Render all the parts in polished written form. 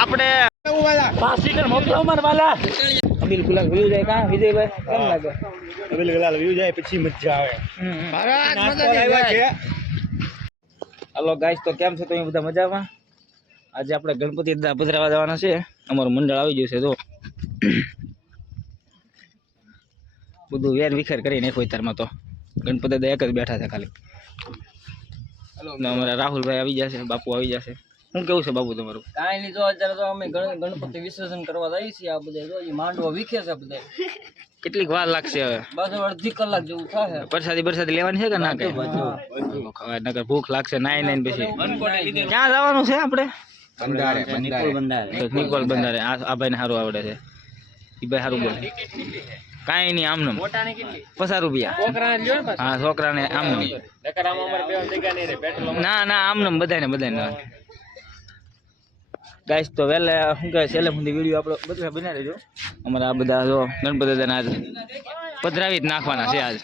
આપણે પાસીકર મોકલો અમાર વાલા અબિલ ગુલાલ વ્યૂ જાય કા વિજયભાઈ કેમ લાગે અબિલ ગુલાલ વ્યૂ જાય પછી મજા આવે મહારાજ મજા આવ્યા છે. હાલો ગાઈસ તો કેમ છો તમે બધા મજામાં? આજે આપણે ગણપતિ દાદા પધરાવા જવાના છે. અમારું મંડળ આવી ગયું છે તો બધું વેર વિખેર કરી નાખ્યો તારમાં તો ગણપતિ દાદા એક જ બેઠા છે ખાલી. અમારા રાહુલભાઈ આવી જશે, બાપુ આવી જશે. શું કેવું છે બાપુ તમારું? કાંઈ નહીં, જો અત્યારે તો અમે ગણપતિ વિસર્જન કરવા જઈએ છીએ. આ બધા જો માંડવો વિખે છે બધા. કેટલીક વાર લાગશે હવે? બસ અડધી કલાક જેવું થાય. પ્રસાદી લેવાની છે કે ના કઈ? નકર ભૂખ લાગશે નાઈ પછી. ક્યાં જવાનું છે આપણે? નિકોલ બંધારે. આ ભાઈને સારું આવડે છે, એ ભાઈ સારું બોલે. કાંઈ નહીં, આમનું 50 રૂપિયા. હા, છોકરાને આમનું. ના આમનું બધાને ગાઈસ તો વહેલા શું કહે છેલ્લે સુધી વિડીયો આપણો બધા બનાવી દેજો. અમારા આ બધા જો ગણપતિ દાદાને આજ પધરાવી જ નાખવાના છે. આજ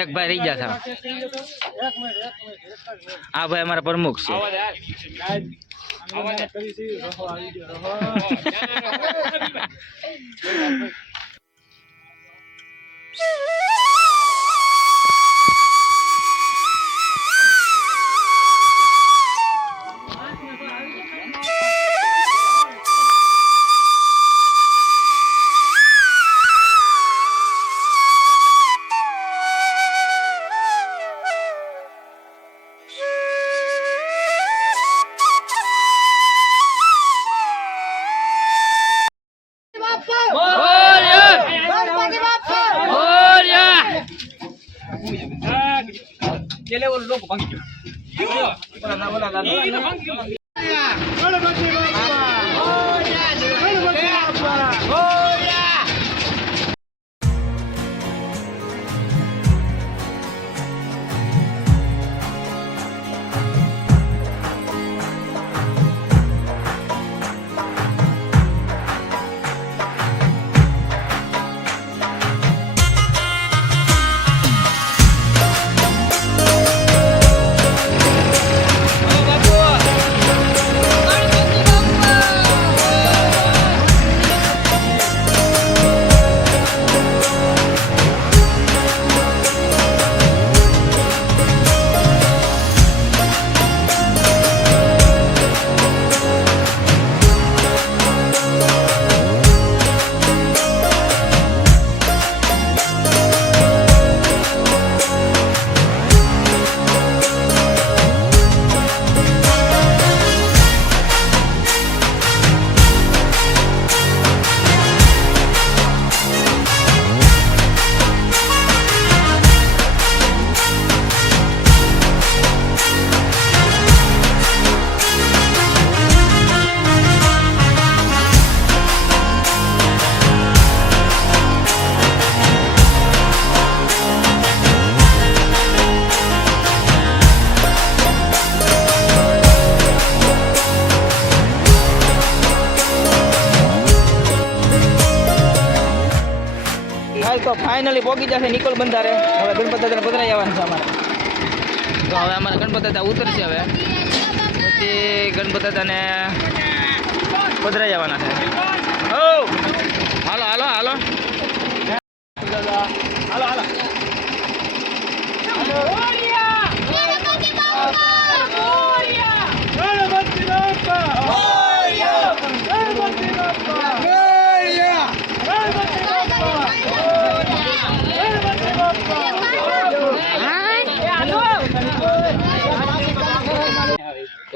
એક ભાઈ રહી ગયા હતા. આ ભાઈ અમારા પ્રમુખ છે. ચલે ઓલો લોકો ભાંગી ગયો. તો ફાઇનલી પહોંચી જશે નિકોલ બંધારે. હવે ગણપતિ દાદાને પધરાઈ આવવાનું છે અમારે. તો હવે અમારા ગણપતિ દાદા ઉતરશે. હવે પછી ગણપતિ દાદાને પધરાઈ આવવાના છે. હાલો હાલો હાલો હાલો હાલો.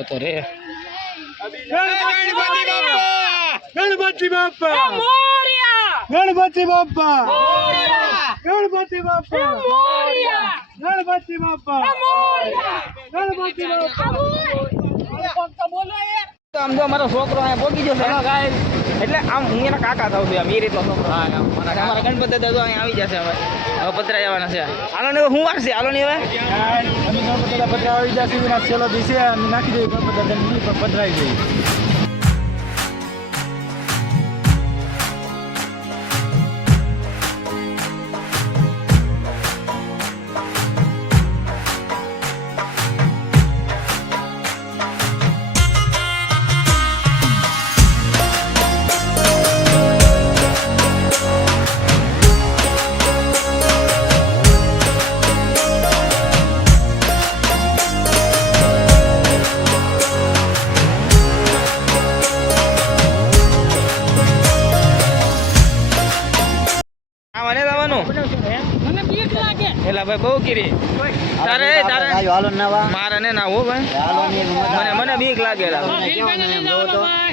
તો રે ગણપતિ બાપ્પા મોરયા, ગણપતિ બાપ્પા મોરયા, ગણપતિ બાપ્પા મોરયા, ગણપતિ બાપ્પા મોરયા, ગણપતિ બાપ્પા મોરયા. તો આમ જો અમારો છોકરો અહીંયા પહોંચી ગયો છે એટલે આમ હું એના કાકા થાઉં છું. આમ એ રીતનો છોકરો. અમારા ગણપતિ દાદા તો અહીંયા આવી જશે. હવે પધરાઈ આવવાના છે. હાલો ને હું વાર છે? હાલો ને હવે ગણપતિ દાદા પધરાવી જશે. છેલ્લો દિવસે નાખી દઈએ ગણપતિ દાદાને પધરાવી દઈએ. હું મને બીક લાગે. એલા ભાઈ બહુ કીરી તારે મારે ને ના હો ભાઈ મને બીક લાગે એલા.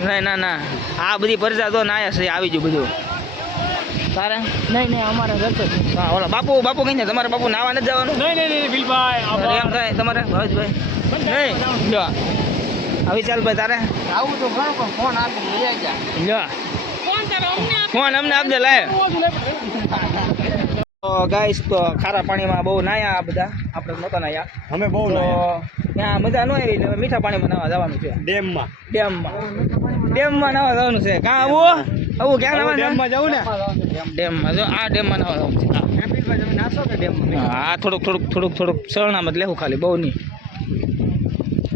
નહીં ના ના આ બધી પરજા તો ના છે આવી ગયું બધું તારે નહીં અમારા ઘર છે. હા ઓલા બાપુ કઈ છે તમારે બાપુ નાવા નથી જવાનું નહીં બિલભાઈ એમ થાય તમારે ભાવેશભાઈ નહીં જો આવી ચાલ ભાઈ તારે આવું તો ઘણું પણ ફોન આપી લઈ જાય જો ફોન અમને આપજે લાય. તો ગાઈસ તો ખારા પાણીમાં બહુ નાયા આ બધા આપણે નહોતા નાયા અમે બહુ તો ત્યાં મજા ન આવી એટલે મીઠા પાણીમાં નાવા જવાનું છે ડેમમાં ડેમમાં નાવા જવાનું છે કાં આવું ક્યાં નાવા ડેમમાં જવું ને ડેમમાં જો આ ડેમમાં નાવા જવાનું છે તમે નાશો કે ડેમમાં હા થોડુંક સરણામાં જ લેવું ખાલી બહુ નહીં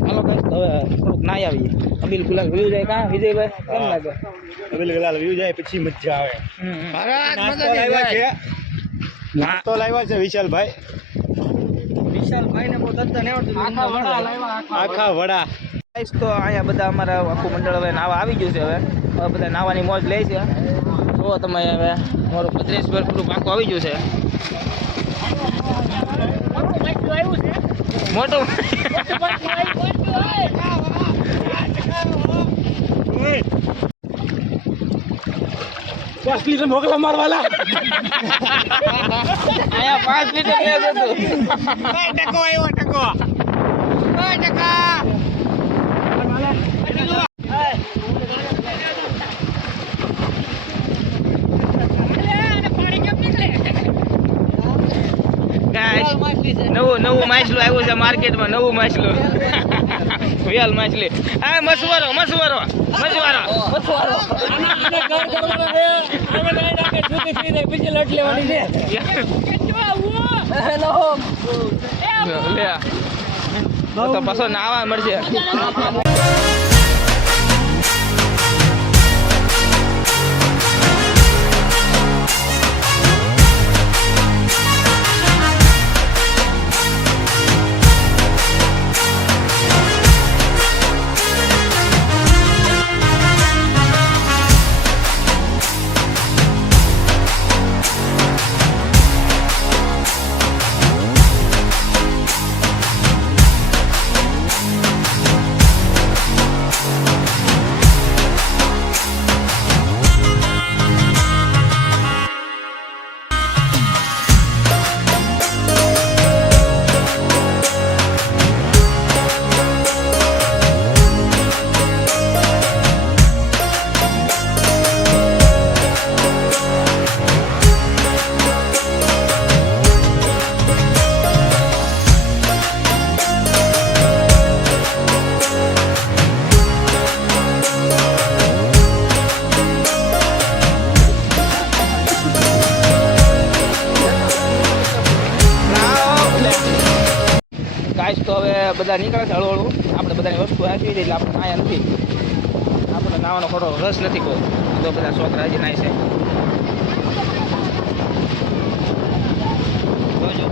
હાલો ગાઈસ હવે થોડુંક નાઈ આવીએ અબીલ ગુલાલ વ્યૂ જાય કાં વિજયભાઈ કેમ લાગે અબીલ ગલાલ વ્યૂ જાય પછી મજા આવે. નાસ્તો લાવ્યા છે નાસ્તો લાવ્યા છે વિશાલભાઈ વિશાલભાઈને બહુ ધંધા નહીં આવડતું. આખા વડા ગાઈસ તો અહીંયા બધા અમારા આખું મંડળ હવે નાવા આવી ગયું છે હવે બધા નાવાની મોજ લે છે તો તમે હવે મારું 35 પર પૂરું પાકું આવી ગયું છે મોટું 5 લીટર મોકલા મારવાલા અહીંયા 5 લીટર લે છે તું ટકો આવ્યો ટકો ગાઈસ નવું માછલું આવ્યું છે માર્કેટમાં નવું માછલું વિયાલ માછલી આ મસવારો લે તો પાછો નાવા મળશે ગાઈસ તો હવે બધા નીકળે છે હળવું આપણે બધાની વસ્તુ આપી દઈએ એટલે આપણે નાયા નથી આપણે નાવાનો ખોટો રસ નથી કોઈ તો બધા છોકરા હજી નાય છે જોજો